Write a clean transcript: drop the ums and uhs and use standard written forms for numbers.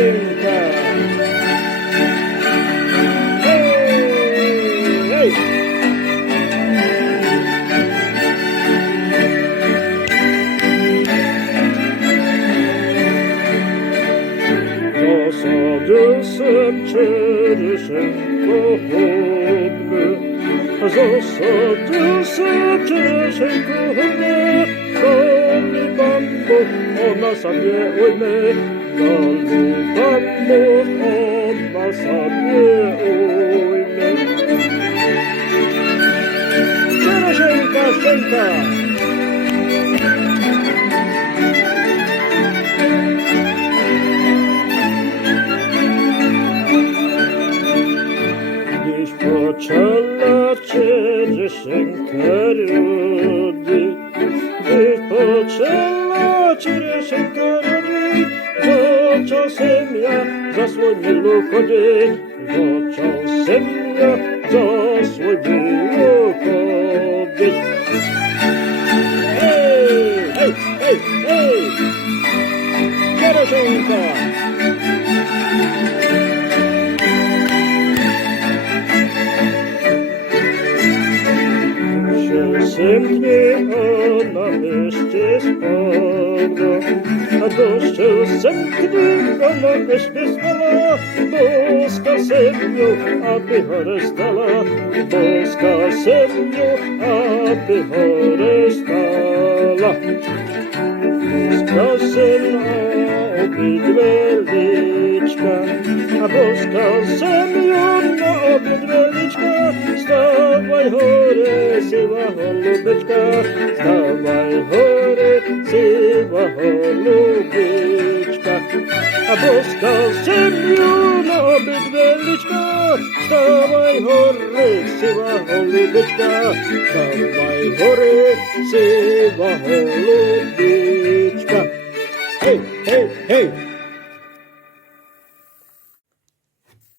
Tereszenka! Hej! Zasadziłem Tereszenko chodny, zasadziłem Tereszenko chodny, dali bambo, ona sobie ujmie, dali bambo, ona sobie ujmie. Tereszenka, szczęka! Gdzieś poczęła Tereszenka rodzić, gdzieś poczęła Tereszenka rodzić, bo czasem ja zasłoniło chodzić, bo czasem ja zasłoniło chodzić. Hej, hej, hej, hej! Tereszenka! Przesępnie ona jeszcze spała, a dość sępnie ona jeszcze spała, boska sępnią, aby chore stała, boska sępnią, aby chore stała. Boska sępnia obydwie liczka, a boska sępnią na obydwie liczka, stawaj chore, syła holubeczka, stawaj chore, syła holubeczka. A boska sępnią na obydwie liczka, stawaj chore, syła holubeczka, stawaj chore, syła holubeczka.